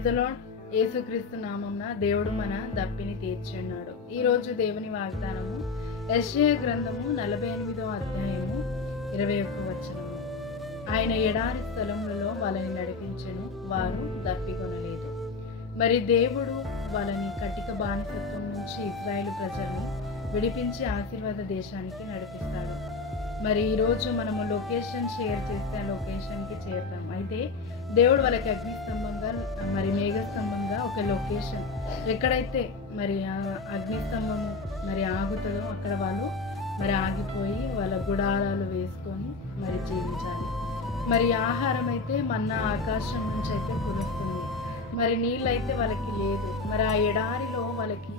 Praise the lord. యేసుక్రీస్తు నామమున దేవుడు మన దప్పిని తీర్చున్నాడు. ఈరోజు దేవుని వాగ్దానము యెషయా గ్రంథము 48వ అధ్యాయము 21వ వచనము. ఆయన ఎడారి స్థలములలో వాళ్ళని నడిపించెను, వారు దప్పికొనలేదు. మరి దేవుడు వాళ్ళని కటిక బానిసత్వం నుంచి ఇశ్రాయేలు ప్రజల్ని విడిపించి ఆశీర్వాద దేశానికి నడిపిస్తాడు. మరి ఈరోజు మనము లొకేషన్ షేర్ చేస్తే ఆ లొకేషన్కి చేరుతాం. అయితే దేవుడు వాళ్ళకి అగ్నిస్తంభంగా మరి మేఘస్తంభంగా ఒక లొకేషన్ ఎక్కడైతే మరి ఆ అగ్నిస్తంభము మరి ఆగుతుందో అక్కడ వాళ్ళు మరి ఆగిపోయి వాళ్ళ గుడారాలు వేసుకొని మరి జీవించాలి. మరి ఆహారం అయితే మన్నా ఆకాశం నుంచి అయితే కురుస్తుంది. మరి నీళ్ళైతే వాళ్ళకి లేదు. మరి ఆ ఎడారిలో వాళ్ళకి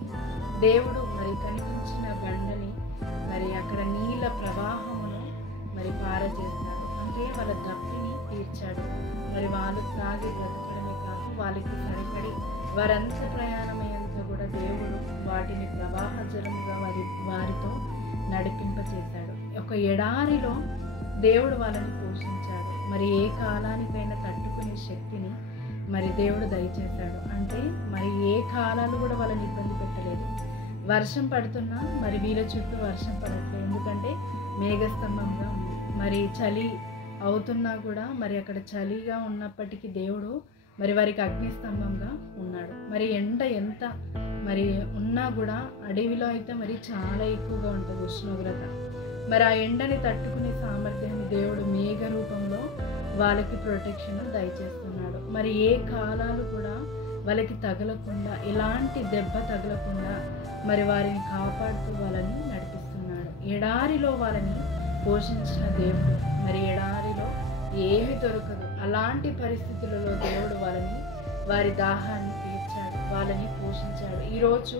దేవుడు మరి కనిపించిన బండని మరి అక్కడ నీళ్ళ ప్రవాహమును మరి పారచేస్తాడు. అంటే వాళ్ళ దప్పిని తీర్చాడు. మరి వాళ్ళు తాగి బ్రతకడమే కాదు, వాళ్ళకి సరిపడి వారంతా ప్రయాణమయ్యేంత కూడా దేవుడు వాటిని ప్రవాహ జలముగా వారితో నడిపింపచేశాడు. ఒక ఎడారిలో దేవుడు వాళ్ళని పోషించాడు. మరి ఏ కాలానికైనా తట్టుకునే శక్తిని మరి దేవుడు దయచేశాడు. అంటే మరి ఏ కాలాలు కూడా వాళ్ళని ఇబ్బంది పెట్టలేదు. వర్షం పడుతున్నా మరి వీళ్ళ చుట్టూ వర్షం పడట్లేదు, ఎందుకంటే మేఘస్తంభంగా ఉంది. మరి చలి అవుతున్నా కూడా మరి అక్కడ చలిగా ఉన్నప్పటికీ దేవుడు మరి వారికి అగ్నిస్తంభంగా ఉన్నాడు. మరి ఎండ ఎంత మరి ఉన్నా కూడా అడవిలో అయితే మరి చాలా ఎక్కువగా ఉంటుంది ఉష్ణోగ్రత. మరి ఆ ఎండని తట్టుకునే సామర్థ్యాన్ని దేవుడు మేఘ రూపంలో వాళ్ళకి ప్రొటెక్షన్ దయచేస్తున్నాడు. మరి ఏ కాలాలు కూడా వాళ్ళకి తగలకుండా, ఎలాంటి దెబ్బ తగలకుండా మరి వారిని కాపాడుతూ వాళ్ళని నడిపిస్తున్నాడు. ఎడారిలో వాళ్ళని పోషించిన దేవుడు, మరి ఎడారిలో ఏమి దొరకదు అలాంటి పరిస్థితులలో దేవుడు వారి దాహాన్ని తీర్చాడు, వాళ్ళని పోషించాడు. ఈరోజు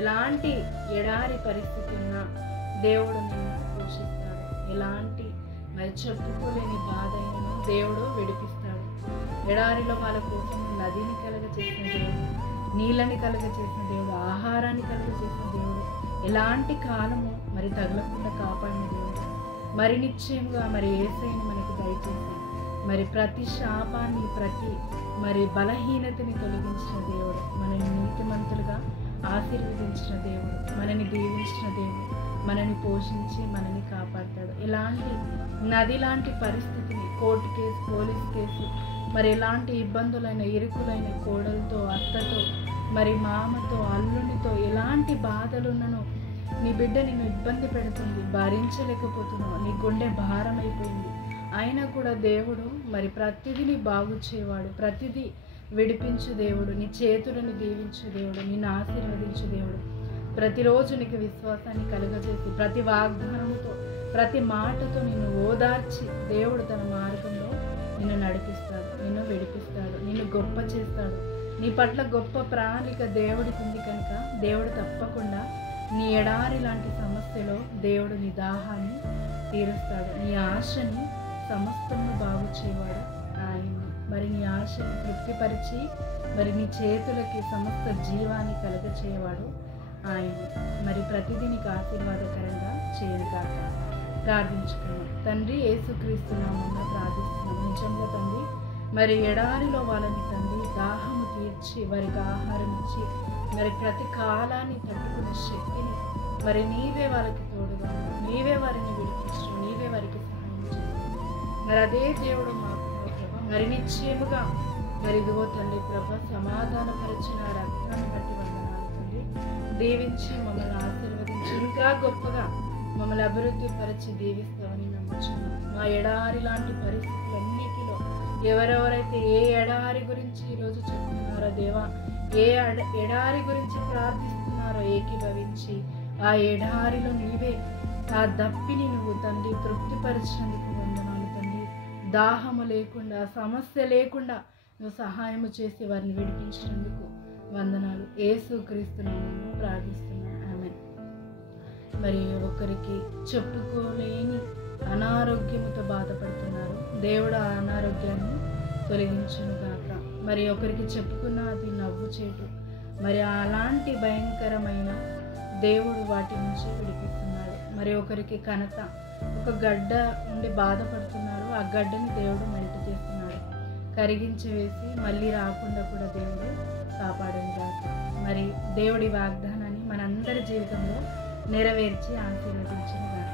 ఎలాంటి ఎడారి పరిస్థితి ఉన్నా దేవుడు నిన్ను పోషిస్తాడు. ఎలాంటి మరి చెప్పుకోలేని బాధ అయినను దేవుడు విడిపిస్తాడు. ఎడారిలో వాళ్ళ కోసం నదిని కలుగ చేసిన దేవుడు, నీళ్ళని కలుగ చేసిన దేవుడు, ఆహారాన్ని కలుగ చేసిన దేవుడు, ఎలాంటి కాలము మరి తగలకుండా కాపాడిన దేవుడు, మరి నిశ్చయంగా మరి యేసయ్యను మనకు దయచేసి మరి ప్రతి శాపాన్ని, ప్రతి మరి బలహీనతని తొలగించిన దేవుడు, మనని నీతిమంతులుగా ఆశీర్వదించిన దేవుడు, మనని దీవించిన దేవుడు, మనని పోషించి మనని కాపాడతాడు. ఎలాంటి నది లాంటి పరిస్థితిని, కోర్టు కేసు, పోలీస్ కేసు, మరి ఎలాంటి ఇబ్బందులైన, ఇరుకులైన కోడలతో, అత్తతో, మరి మామతో, అల్లునితో ఎలాంటి బాధలున్ననో, నీ బిడ్డ నిన్ను ఇబ్బంది పెడుతుంది, భరించలేకపోతున్నావు, నీ గుండె భారం అయిపోయింది, అయినా కూడా దేవుడు మరి ప్రతిదీని బాగు చేయవాడు, ప్రతిదీ విడిపించు దేవుడు, నీ చేతులను దీవించు దేవుడు, నిన్ను ఆశీర్వదించు దేవుడు, ప్రతిరోజు నీకు విశ్వాసాన్ని కలుగజేసి ప్రతి వాగ్దానముతో, ప్రతి మాటతో నిన్ను ఓదార్చి దేవుడు తన మార్గంలో నిన్ను నడిపిస్తాడు, నిన్ను విడిపిస్తాడు, నిన్ను గొప్ప చేస్తాడు. నీ పట్ల గొప్ప ప్రణాళిక దేవుడికి ఉంది కనుక దేవుడు తప్పకుండా నీ ఎడారి లాంటి సమస్యలో దేవుడు నీ దాహాన్ని తీరుస్తాడు. నీ ఆశని సమస్తము బాగు చేయవాడు ఆయన. మరి నీ ఆశని తృప్తిపరిచి మరి నీ చేతులకి సమస్త జీవాన్ని కలుగ చేయవాడు ఆయన. మరి ప్రతిదీ నీకు ఆశీర్వాదకరంగా చేయనుగాక. ప్రార్థించుకున్నాం. తండ్రి, యేసుక్రీస్తు నామమున ప్రార్థిస్తున్నాం. నిజంగా తండ్రి, మరి ఎడారిలో వాళ్ళని తండ్రి దాహము తీర్చి వారికి ఆహారం ఇచ్చి మరి ప్రతి కాలాన్ని తట్టుకునే శక్తిని మరి నీవే వాళ్ళకి తోడుగా, నీవే వారిని విడిపించు, నీవే వారికి సహాయం చేస్తావు. మరి అదే దేవుడు మాకు ప్రభా మరి నిశ్చయముగా మరి ఇదిగో తండ్రి ప్రభా సమాధానపరిచిన రక్తాన్ని బట్టి వందనాలు తండ్రి. దీవించి మమ్మల్ని ఆశీర్వదించి ఇంకా గొప్పగా మమ్మల్ని అభివృద్ధి పరిచి దీవిస్తామని నమ్ముచున్నాం. మా ఎడారి లాంటి పరిస్థితులన్నిటిలో ఎవరెవరైతే ఏ ఎడారి గురించి ఈరోజు చెప్తున్నారో దేవా, ఏ ఎడారి గురించి ప్రార్థిస్తున్నారో ఏకీభవించి ఆ ఎడారిలో నీవే ఆ దప్పిని నువ్వు తండ్రి తృప్తిపరిచినందుకు వందనాలు తండ్రి. దాహము లేకుండా, సమస్య లేకుండా నువ్వు సహాయము చేసి వారిని విడిపించినందుకు వందనాలు. యేసుక్రీస్తు నామమున ప్రార్థిస్తున్నాను, ఆమేన్. మరి ఒకరికి చెప్పుకోలేని అనారోగ్యముతో బాధపడుతున్నారు, దేవుడు ఆ అనారోగ్యాన్ని తొలగించును గాక. మరి ఒకరికి చెప్పుకున్న అది నవ్వు చేటు, మరి అలాంటి భయంకరమైన దేవుడు వాటి నుంచి విడిపిస్తున్నాడు. మరి ఒకరికి కనత, ఒక గడ్డ ఉండి బాధపడుతున్నారు, ఆ గడ్డని దేవుడు మెల్ట్ చేస్తున్నాడు. కరిగించి వేసి మళ్ళీ రాకుండా కూడా దేవుడు కాపాడను గాక. మరి దేవుడి వాగ్దానాన్ని మనందరి జీవితంలో నెరవేర్చి ఆశీర్వదించును గాక.